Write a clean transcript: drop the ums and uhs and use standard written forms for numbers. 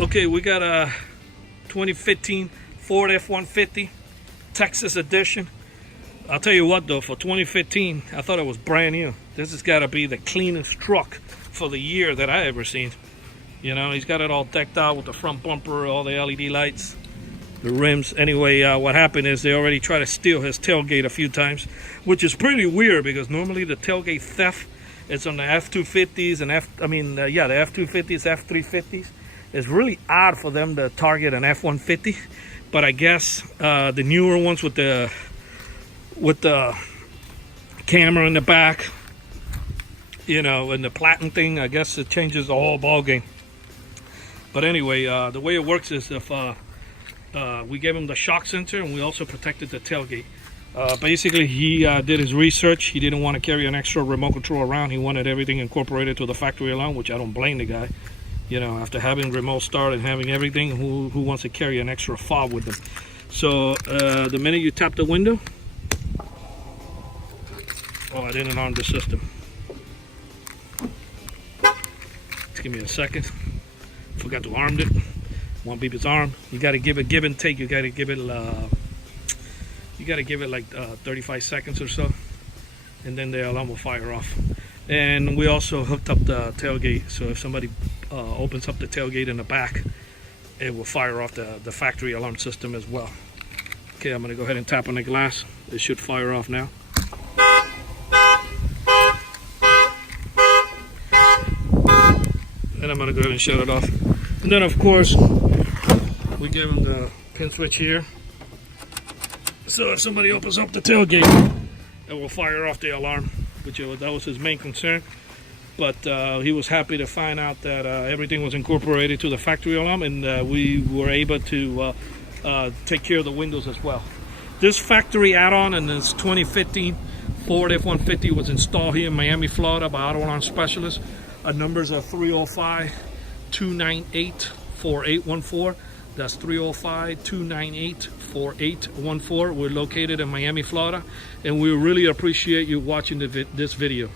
Okay, we got a 2015 Ford F-150 Texas edition. I'll tell you what though, for 2015, I thought it was brand new. This has got to be the cleanest truck for the year that I ever seen. You know, he's got it all decked out with the front bumper, all the LED lights, the rims. Anyway, what happened is they already tried to steal his tailgate a few times, which is pretty weird because normally the tailgate theft is on the F-250s and the F-250s, F-350s. It's really odd for them to target an F-150, but I guess the newer ones with the camera in the back, you know, and the platinum thing, I guess it changes the whole ball game. But anyway, the way it works is if we gave him the shock sensor and we also protected the tailgate. Basically, he did his research. He didn't want to carry an extra remote control around. He wanted everything incorporated to the factory alarm, which I don't blame the guy. You know, after having remote start and having everything, who wants to carry an extra fob with them? So the minute you tap the window, oh, I didn't arm the system. Just give me a second. Forgot to arm it. One beep is armed. You got to give it give and take. You got to give it like 35 seconds or so, and then the alarm will fire off. And we also hooked up the tailgate, so if somebody opens up the tailgate in the back, it will fire off the factory alarm system as well. Okay, I'm gonna go ahead and tap on the glass. It should fire off now. And I'm gonna go ahead and shut it off. And then of course, we give him the pin switch here. So if somebody opens up the tailgate, it will fire off the alarm, that was his main concern. But he was happy to find out that everything was incorporated to the factory alarm, and we were able to take care of the windows as well. This factory add-on in this 2015 Ford F-150 was installed here in Miami, Florida by Auto Alarm Specialists. Our numbers are 305-298-4814. That's 305-298-4814. We're located in Miami, Florida, and we really appreciate you watching this video.